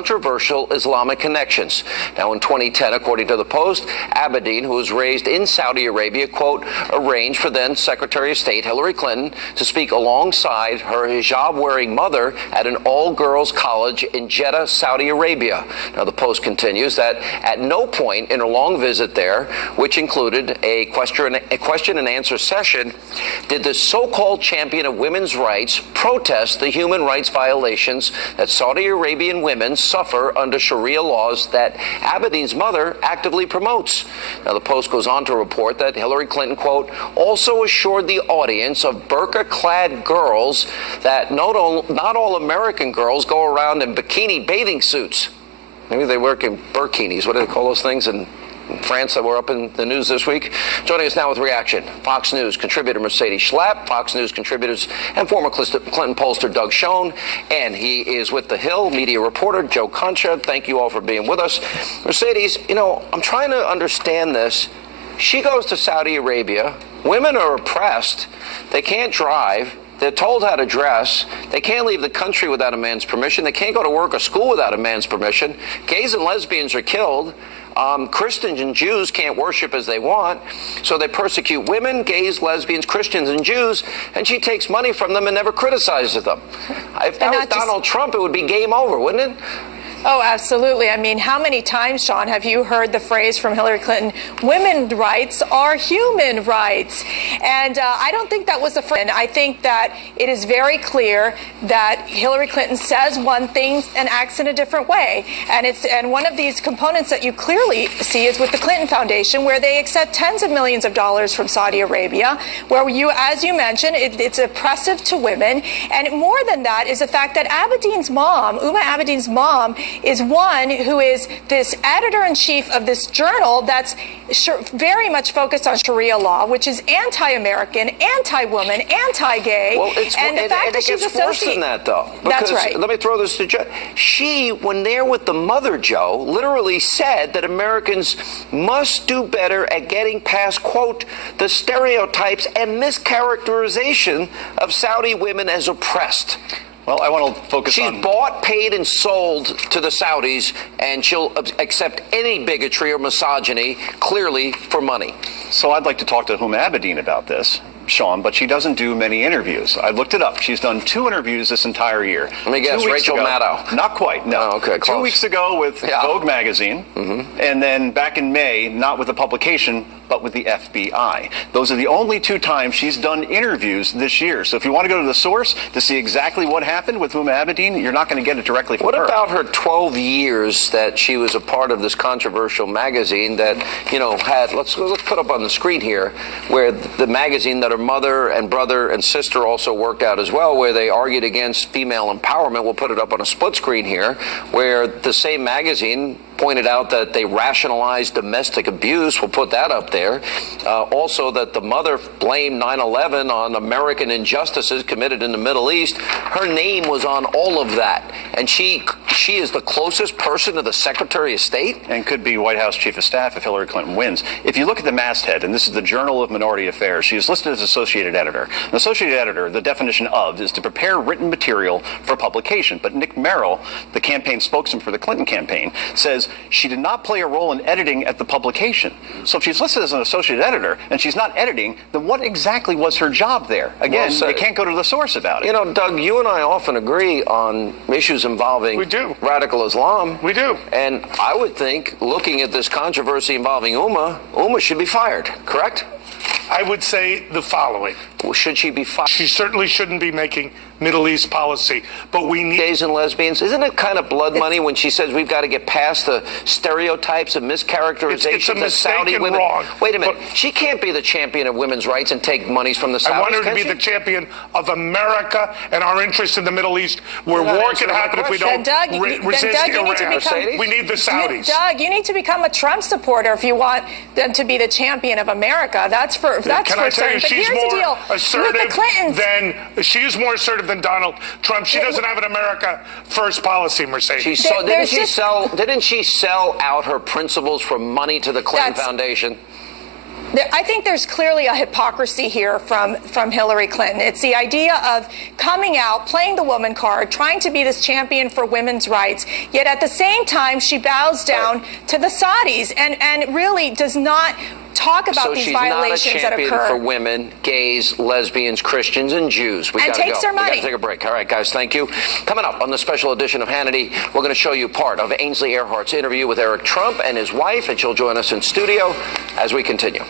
controversial Islamic connections. Now, in 2010, according to the Post, Abedin, who was raised in Saudi Arabia, quote, arranged for then Secretary of State Hillary Clinton to speak alongside her hijab-wearing mother at an all-girls college in Jeddah, Saudi Arabia. Now, the Post continues that at no point in her long visit there, which included a question and answer session, did the so-called champion of women's rights protest the human rights violations that Saudi Arabian women suffer under Sharia laws that Abedin's mother actively promotes. Now, the Post goes on to report that Hillary Clinton, quote, also assured the audience of burqa-clad girls that not all American girls go around in bikini bathing suits. Maybe they work in burkinis. What do they call those things in France that were up in the news this week? Joining us now with reaction, Fox News contributor Mercedes Schlapp, Fox News contributors and former Clinton pollster Doug Schoen, and he is with The Hill media reporter Joe Concha. Thank you all for being with us. Mercedes, you know, I'm trying to understand this. She goes to Saudi Arabia. Women are oppressed. They can't drive. They're told how to dress. They can't leave the country without a man's permission. They can't go to work or school without a man's permission. Gays and lesbians are killed. Christians and Jews can't worship as they want. So they persecute women, gays, lesbians, Christians, and Jews, and she takes money from them and never criticizes them. If that was Donald Trump, it would be game over, wouldn't it? Oh, absolutely. I mean, how many times, Sean, have you heard the phrase from Hillary Clinton, women's rights are human rights? And I don't think that was a phrase. I think that it is very clear that Hillary Clinton says one thing and acts in a different way. And one of these components that you clearly see is with the Clinton Foundation, where they accept tens of millions of dollars from Saudi Arabia, where as you mentioned, it's oppressive to women. And more than that is the fact that Abedin's mom, Uma Abedin's mom, is one who is this editor-in-chief of this journal that's very much focused on Sharia law, which is anti-American, anti-woman, anti-gay. Well, and the fact that she's worse than that, though. That's right. Let me throw this to Joe. She, when there with the mother, Joe, literally said that Americans must do better at getting past, quote, the stereotypes and mischaracterization of Saudi women as oppressed. Well, I want to focus on... She's bought, paid, and sold to the Saudis, and she'll accept any bigotry or misogyny, clearly, for money. So I'd like to talk to Uma Abedin about this, Sean, but she doesn't do many interviews. I looked it up. She's done 2 interviews this entire year. Let me guess, Rachel Maddow. Not quite, no. Oh, okay, close. 2 weeks ago with Vogue magazine, and then back in May, not with the publication, but with the FBI. Those are the only 2 times she's done interviews this year. So if you want to go to the source to see exactly what happened with Uma Abedin, you're not going to get it directly from her. What about her 12 years that she was a part of this controversial magazine that, you know, had, let's put up on the screen here, where the magazine that her mother and brother and sister also worked out as well, where they argued against female empowerment. We'll put it up on a split screen here, where the same magazine pointed out that they rationalized domestic abuse. We'll put that up there. Also that the mother blamed 9/11 on American injustices committed in the Middle East. Her name was on all of that. And she is the closest person to the Secretary of State. And could be White House Chief of Staff if Hillary Clinton wins. If you look at the masthead, and this is the Journal of Minority Affairs, she is listed as Associated Editor. An Associated Editor, the definition of, is to prepare written material for publication. But Nick Merrill, the campaign spokesman for the Clinton campaign, says she did not play a role in editing at the publication. So if she's listed as an Associate Editor and she's not editing, then what exactly was her job there? Again, you can't go to the source about it. You know, Doug, you and I often agree on issues involving radical Islam. We do. And I would think, looking at this controversy involving Uma should be fired, correct? I would say the following. Well, should she be fired? She certainly shouldn't be making Middle East policy, but we need... Gays and lesbians, isn't it kind of blood money when she says we've got to get past the stereotypes and mischaracterizations of Saudi women? Wrong. Wait a minute. She can't be the champion of women's rights and take monies from the Saudis, I want her to be the champion of America and our interests in the Middle East, where war can happen if we don't resist Iran. We need the Saudis. Doug, you need to become a Trump supporter if you want them to be the champion of America. That's for certain. But here's the deal. She is more assertive than Donald Trump. She doesn't have an America first policy, Mercedes. Didn't she sell out her principles for money to the Clinton Foundation? I think there's clearly a hypocrisy here from Hillary Clinton. It's the idea of coming out, playing the woman card, trying to be this champion for women's rights, yet at the same time she bows down to the Saudis and really does not talk about these violations that occur. So she's not a champion for women, gays, lesbians, Christians, and Jews. We and takes their money. We got to take a break. All right, guys, thank you. Coming up on the special edition of Hannity, we're going to show you part of Ainsley Earhart's interview with Eric Trump and his wife, and she'll join us in studio as we continue.